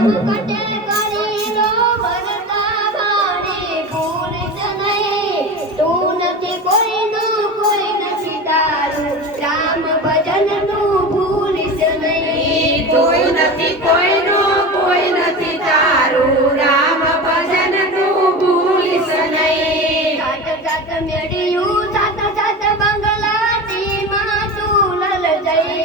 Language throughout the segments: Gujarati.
મુ કટે ગરીલો બરતા ભની ભૂલ જ નય તું નથી કોઈ નું કોઈ નથી તારું રામ ભજન નું ભૂલીસ નય કોઈ નથી કોઈ નું કોઈ નથી તારું રામ ભજન નું ભૂલીસ નય જાત જાત મેડ્યું જાત જાત બંગલાતી મહા તુલલ જય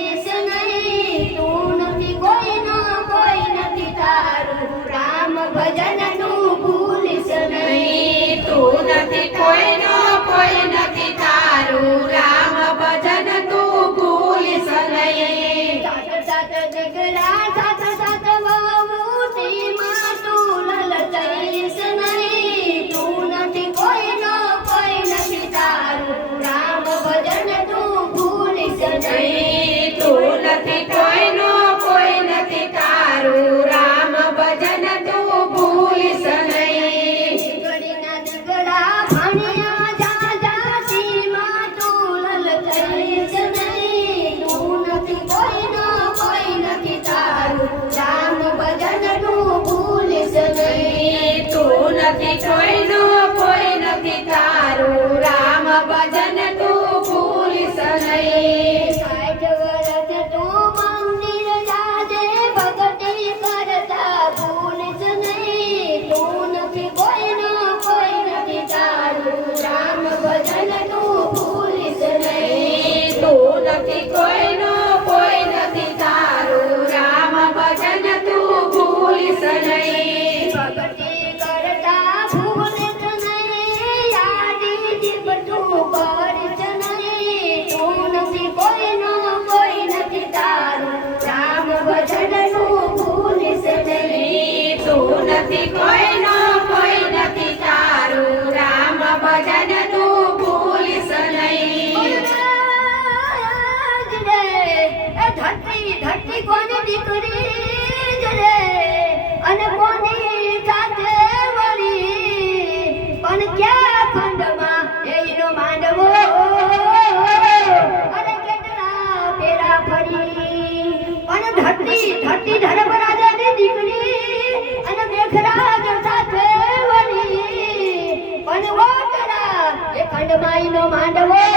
છોડ્યું કોઈ નથી તારું રામ ભજન તું ભૂલીશ નહીં ની કોની દીકરી જરે અને કોની સાથે વળી પણ ક્યાં ખંડમાં એનો માંડવો અને કેટલા ફેરા ફરી પણ ધરતી ધરતી ધર્મરાજા ની દીકરી અને મેઘરાજ સાથે વળી પણ ઓટરા એ માંડવો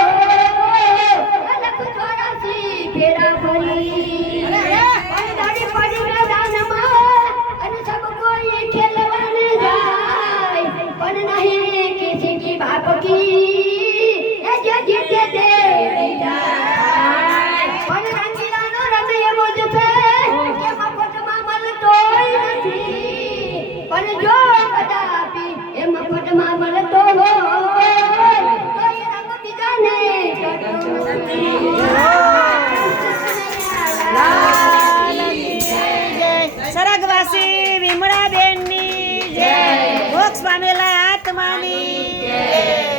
और नहीं किसी की बाप की जो कदापि એ મફતમાં મળતો હોય તો એ રંગ બીજાને કરતો નથી સરગવાસી વિમળાબેન પામેલા આત્માની